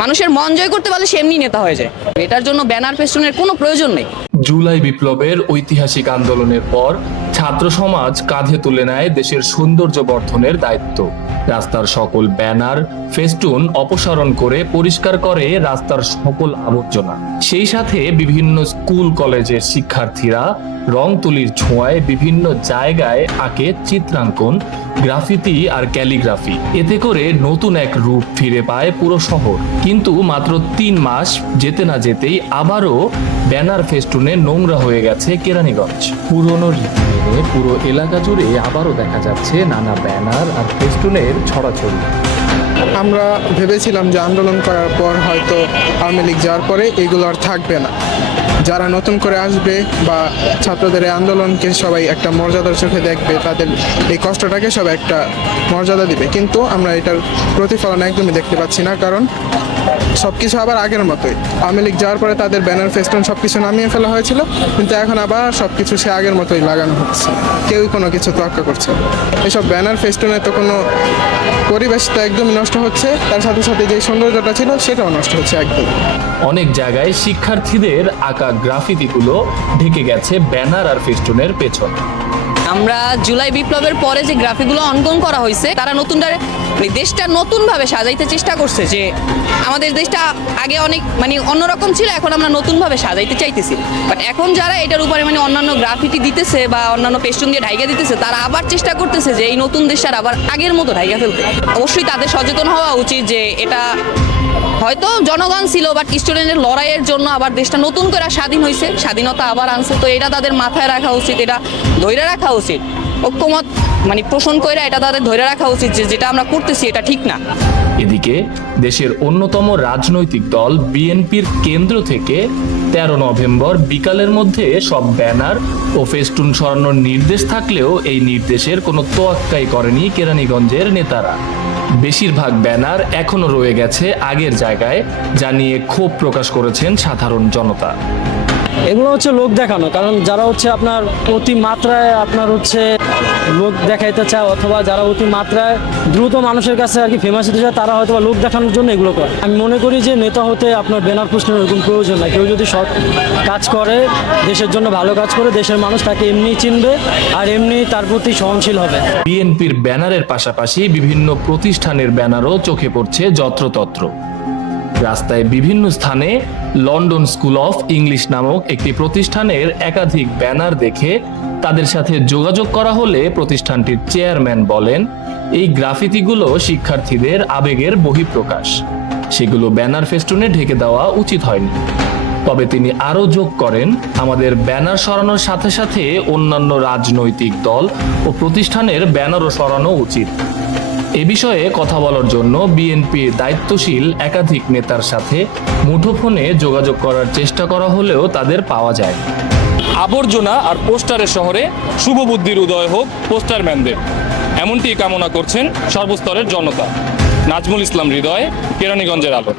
মানুষের মন জয় করতে পারলে সে এমনি নেতা হয়ে যায়। এটার জন্য ব্যানার ফেস্টুনের কোনো প্রয়োজন নেই। জুলাই বিপ্লবের ঐতিহাসিক আন্দোলনের পর ছাত্র সমাজ কাঁধে তুলে নেয় দেশের সৌন্দর্য বর্ধনের দায়িত্ব। রাস্তার সকল ব্যানার ফেস্টুন অপসারণ করে পরিষ্কার করে রাস্তার সকল আবর্জনা। সেই সাথে বিভিন্ন স্কুল কলেজের শিক্ষার্থীরা রং তুলির ছোঁয়ায় বিভিন্ন জায়গায় আঁকে চিত্রাঙ্কন, গ্রাফিতি আর ক্যালিগ্রাফি। এতে করে নতুন এক রূপ ফিরে পায় পুরো শহর। কিন্তু মাত্র 3 মাস যেতে না যেতেই আবারও ব্যানার ফেস্টুনে নোংরা হয়ে গেছে কেরানীগঞ্জ। পুরনো রীতি মেনে পুরো এলাকা জুড়ে আবারও দেখা যাচ্ছে নানা ব্যানার আর ফেস্টুনের ছড়াছড়ি। আমরা ভেবেছিলাম যে আন্দোলন করার পর হয়তো আওয়ামী লীগ যাওয়ার পরে এগুলো আর থাকবে না, যারা নতুন করে আসবে বা ছাত্রদের এই আন্দোলনকে সবাই একটা মর্যাদার চোখে দেখবে, তাদের এই কষ্টটাকে সবাই একটা মর্যাদা দিবে। কিন্তু আমরা এটার প্রতিফলন একদমই দেখতে পাচ্ছি না, কারণ সব কিছু আবার আগের মতোই। আওয়ামী লীগ যাওয়ার পরে তাদের ব্যানার ফেস্টুন সব কিছু নামিয়ে ফেলা হয়েছিল, কিন্তু এখন আবার সব কিছু সে আগের মতোই লাগানো হচ্ছে, কেউই কোনো কিছু তোয়াক্কা করছে না। এসব ব্যানার ফেস্টুনে তো কোনো পরিবেশটা একদমই নষ্ট হচ্ছে, তার সাথে সাথে যে সৌন্দর্যটা ছিল সেটাও নষ্ট হচ্ছে একদম। অনেক জায়গায় শিক্ষার্থীদের আঁকা গ্রাফিতিগুলো ঢেকে গেছে ব্যানার আর ফেস্টুনের পেছন। আমরা জুলাই বিপ্লবের পরে যে গ্রাফিকগুলো অঙ্কন করা হয়েছে, তারা দেশটা নতুনভাবে সাজাইতে চেষ্টা করছে। যে আমাদের দেশটা আগে অনেক অন্যরকম ছিল, এখন আমরা নতুনভাবে সাজাইতে চাইতেছি। বাট এখন যারা এটার উপরে অন্যান্য গ্রাফিটি দিতেছে বা অন্যান্য পেস্টুন দিয়ে ঢাইকা দিতেছে, তারা আবার চেষ্টা করতেছে যে এই নতুন দেশটার আবার আগের মতো ঢাইকা ফেলতে। অবশ্যই তাদের সচেতন হওয়া উচিত যে এটা হয়তো জনগণ ছিল, বাট স্টুডেন্টের লড়াইয়ের জন্য আবার দেশটা নতুন করে স্বাধীন হয়েছে, স্বাধীনতা আবার আনছে। তো এটা তাদের মাথায় রাখা উচিত, এটা ধরে রাখা উচিত, ঐক্যমত পোষণ করে এটা তাদের ধরে রাখা উচিত যে যেটা আমরা করতেছি এটা ঠিক না। এদিকে দেশের অন্যতম রাজনৈতিক দল বিএনপির কেন্দ্র থেকে 13 নভেম্বর বিকালের মধ্যে সব ব্যানার ও ফেস্টুন সরানোর নির্দেশ থাকলেও এই নির্দেশের কোনো তোয়াক্কাই করেনি কেরানীগঞ্জের নেতারা। বেশিরভাগ ব্যানার এখনো রয়ে গেছে আগের জায়গায়, যা নিয়ে ক্ষোভ প্রকাশ করেছেন সাধারণ জনতা। এগুলো হচ্ছে লোক দেখানো, কারণ যারা হচ্ছে আপনার অতি মাত্রায় লোক দেখাইতে চায়, অথবা যারা অতি মাত্রায় দ্রুত মানুষের কাছে আর কি ফেমাস হতে চায়, তারা হয়তো লোক দেখানোর জন্য এগুলো করে। আমি মনে করি যে নেতা হতে আপনার ব্যানার পোস্টারের এরকম প্রয়োজন নাই। কেউ যদি সৎ কাজ করে, দেশের জন্য ভালো কাজ করে, দেশের মানুষ তাকে এমনি চিনবে আর এমনি তার প্রতি সহনশীল হবে। বিএনপির ব্যানারের পাশাপাশি বিভিন্ন প্রতিষ্ঠানের ব্যানারও চোখে পড়ছে যত্রতত্র। রাস্তায় বিভিন্ন স্থানে লন্ডন স্কুল অফ ইংলিশ নামক একটি প্রতিষ্ঠানের একাধিক ব্যানার দেখে তাদের সাথে যোগাযোগ করা হলে প্রতিষ্ঠানটির চেয়ারম্যান বলেন, এই গ্রাফিতিগুলো শিক্ষার্থীদের আবেগের বহিঃপ্রকাশ, সেগুলো ব্যানার ফেস্টুনে ঢেকে দেওয়া উচিত হয়নি। তবে তিনি আরও যোগ করেন, আমাদের ব্যানার সরানোর সাথে সাথে অন্যান্য রাজনৈতিক দল ও প্রতিষ্ঠানের ব্যানারও সরানো উচিত। এ বিষয়ে কথা বলার জন্য বিএনপির দায়িত্বশীল একাধিক নেতার সাথে মুঠোফোনে যোগাযোগ করার চেষ্টা করা হলেও তাদের পাওয়া যায়। আবর্জনা আর পোস্টারের শহরে শুভ বুদ্ধির উদয় হোক পোস্টারম্যানদের, এমনটি কামনা করছেন সর্বস্তরের জনতা। নাজমুল ইসলাম হৃদয়, কেরানীগঞ্জের আলো।